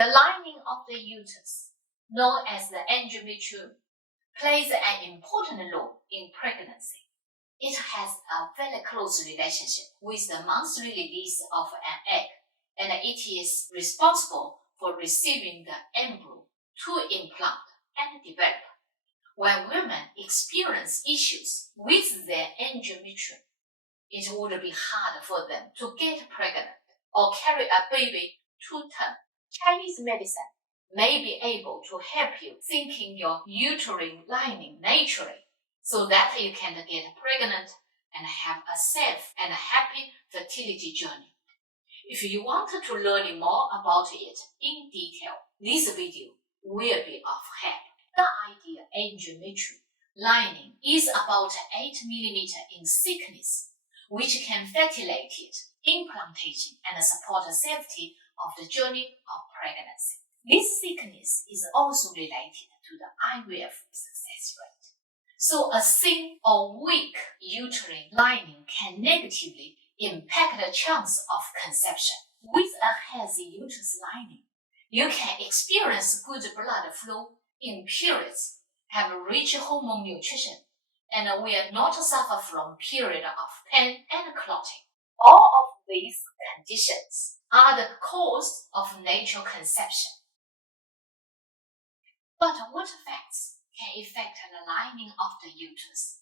The lining of the uterus, known as the endometrium, plays an important role in pregnancy. It has a very close relationship with the monthly release of an egg, and it is responsible for receiving the embryo to implant and develop. When women experience issues with their endometrium, it would be hard for them to get pregnant or carry a baby to term. Chinese medicine may be able to help you thinking your uterine lining naturally so that you can get pregnant and have a safe and happy fertility journey. If you want to learn more about it in detail, this video will be of help. The ideal endometrium lining is about 8 mm in thickness, which can facilitate implantation and support the safety of the journey of pregnancy. This thickness is also related to the IVF success rate. So a thin or weak uterine lining can negatively impact the chance of conception. With a healthy uterus lining, you can experience good blood flow in periods, have rich hormone nutrition, and will not suffer from period of pain and clotting. All of these conditions are the cause of natural conception. But what facts can affect the lining of the uterus?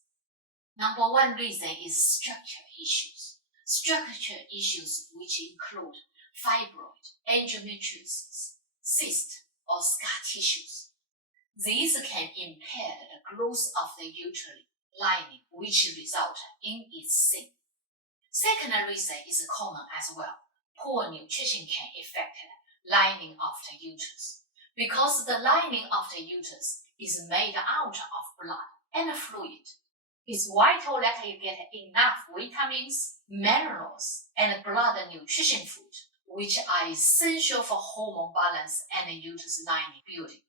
Number one reason is structural issues. Structural issues which include fibroid, endometriosis, cyst, or scar tissues. These can impair the growth of the uterine lining, which result in its thin. Second reason is common as well. Poor nutrition can affect the lining of the uterus. Because the lining of the uterus is made out of blood and fluid, it's vital that you get enough vitamins, minerals, and blood nutrition food, which are essential for hormone balance and uterus lining building.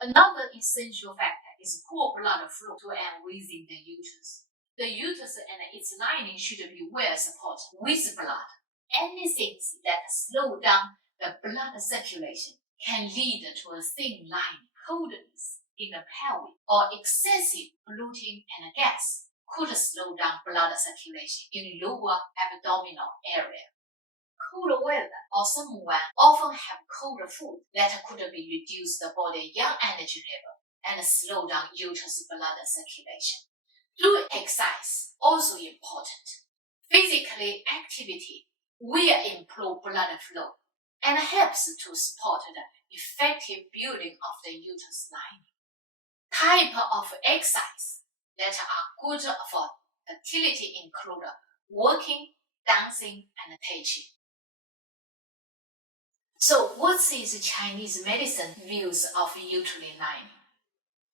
Another essential factor is poor blood flow to and within the uterus. The uterus and its lining should be well supported with blood. Anything that slow down the blood circulation can lead to a thin lining, coldness in the pelvis, or excessive bloating and gas could slow down blood circulation in lower abdominal area. Cold weather or someone often have cold food that could be reduce the body young energy level and slow down uterus blood circulation. Do exercise, also important. Physical activity will improve blood flow and helps to support the effective building of the uterus lining. Type of exercise that are good for fertility include walking, dancing, and tai chi. So what is Chinese medicine views of uterine lining?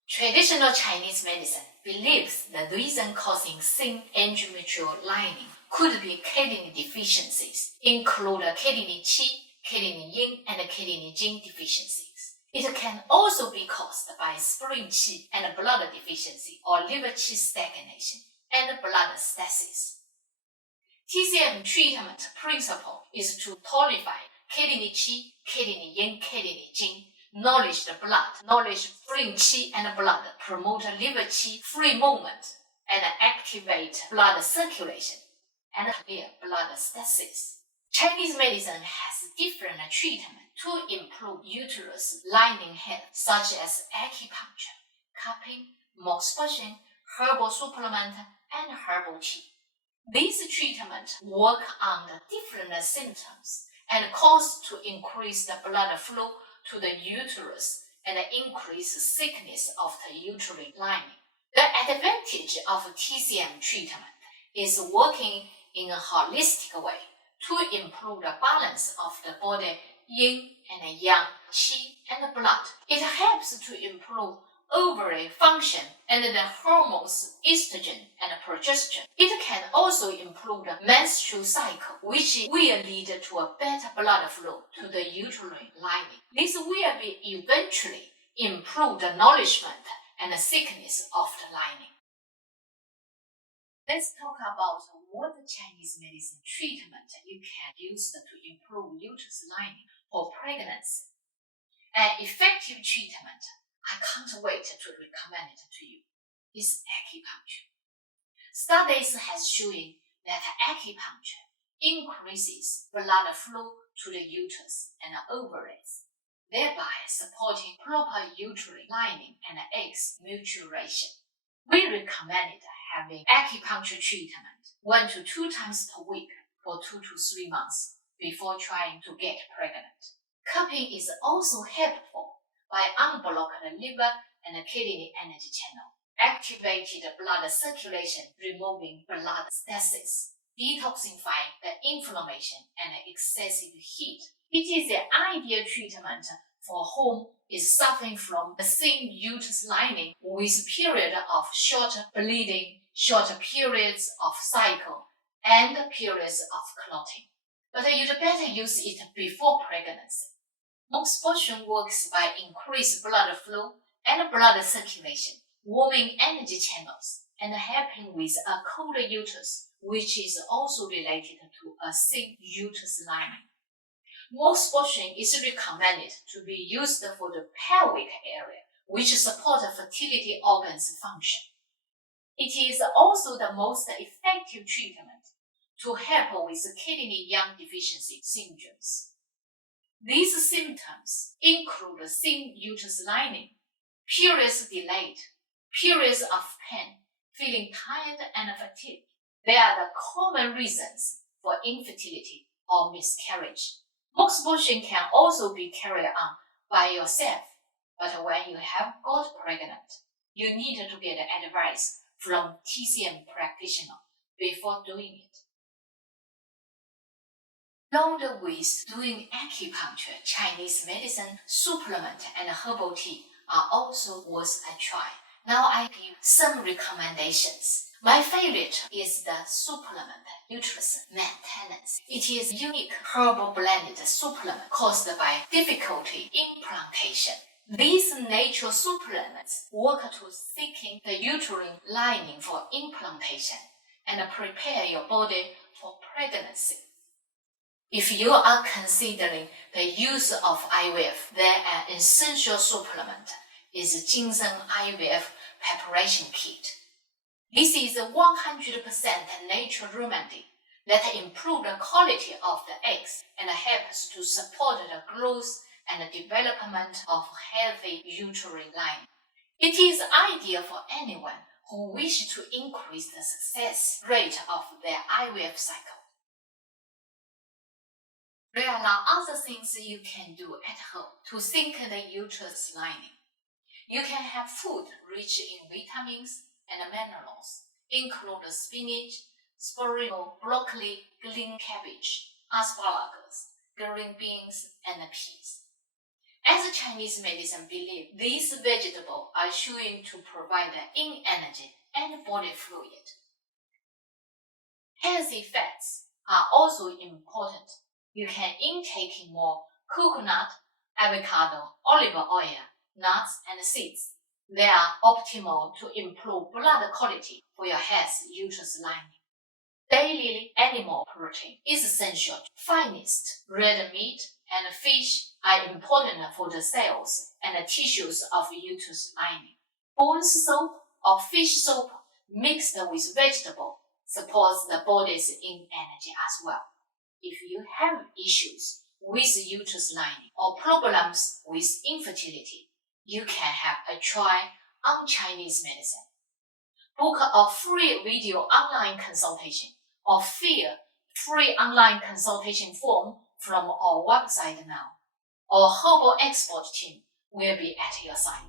Traditional Chinese medicine believes the reason causing thin endometrial lining could be kidney deficiencies, include kidney qi, kidney yin, and kidney jing deficiencies. It can also be caused by spring qi and blood deficiency or liver qi stagnation and blood stasis. TCM treatment principle is to tonify kidney qi, kidney yin, kidney jing, nourish the blood, nourish spring qi and blood, promote liver qi free movement, and activate blood circulation and clear blood stasis. Chinese medicine has different treatment to improve uterus lining health, such as acupuncture, cupping, moxibustion, herbal supplement, and herbal tea. These treatments work on the different symptoms and cause to increase the blood flow to the uterus and increase thickness of the uterine lining. The advantage of TCM treatment is working in a holistic way to improve the balance of the body yin and yang, qi and blood. It helps to improve ovary function and the hormones estrogen and progesterone. It can also improve the menstrual cycle, which will lead to a better blood flow to the uterine lining. This will be eventually improve the nourishment and the thickness of the lining. Let's talk about what Chinese medicine treatment you can use to improve uterus lining for pregnancy. An effective treatment, I can't wait to recommend it to you, is acupuncture. Studies has shown that acupuncture increases blood flow to the uterus and ovaries, thereby supporting proper uterine lining and eggs maturation. We recommend having acupuncture treatment 1 to 2 times per week for 2 to 3 months before trying to get pregnant. Cupping is also helpful by unblocking the liver and the kidney energy channel, activated blood circulation, removing blood stasis, detoxifying the inflammation and excessive heat. It is the ideal treatment for whom is suffering from a thin uterus lining with period of short bleeding, short periods of cycle, and periods of clotting. But you'd better use it before pregnancy. Most portion works by increased blood flow and blood circulation, warming energy channels, and helping with a colder uterus, which is also related to a thin uterus lining. Most portion is recommended to be used for the pelvic area, which supports fertility organs function. It is also the most effective treatment to help with kidney yang deficiency syndromes. These symptoms include thin uterus lining, periods delayed, periods of pain, feeling tired and fatigued. They are the common reasons for infertility or miscarriage. Most abortion can also be carried on by yourself, but when you have got pregnant, you need to get advice from TCM practitioner before doing it. Along with doing acupuncture, Chinese medicine, supplement, and herbal tea are also worth a try. Now I give some recommendations. My favorite is the supplement uterus maintenance. It is a unique herbal blended supplement caused by difficulty implantation. These natural supplements work to thicken the uterine lining for implantation and prepare your body for pregnancy. If you are considering the use of IVF, then an essential supplement is ginseng IVF preparation kit. This is a 100% natural remedy that improves the quality of the eggs and helps to support the growth and development of healthy uterine lining. It is ideal for anyone who wishes to increase the success rate of their IVF cycle. There are other things you can do at home to thicken the uterus lining. You can have food rich in vitamins and minerals, including spinach, spirulina, broccoli, green cabbage, asparagus, green beans, and peas. As Chinese medicine believes, these vegetables are shown to provide yin energy and body fluid. Healthy fats are also important. You can intake more coconut, avocado, olive oil, nuts, and seeds. They are optimal to improve blood quality for your healthy uterus lining. Daily animal protein is essential. Finest red meat and fish are important for the cells and the tissues of uterus lining. Bone soup or fish soup mixed with vegetable supports the body's yin energy as well. If you have issues with uterus lining or problems with infertility, you can have a try on Chinese medicine. Book a free video online consultation or fill free online consultation form from our website now. Our herbal expert team will be at your side.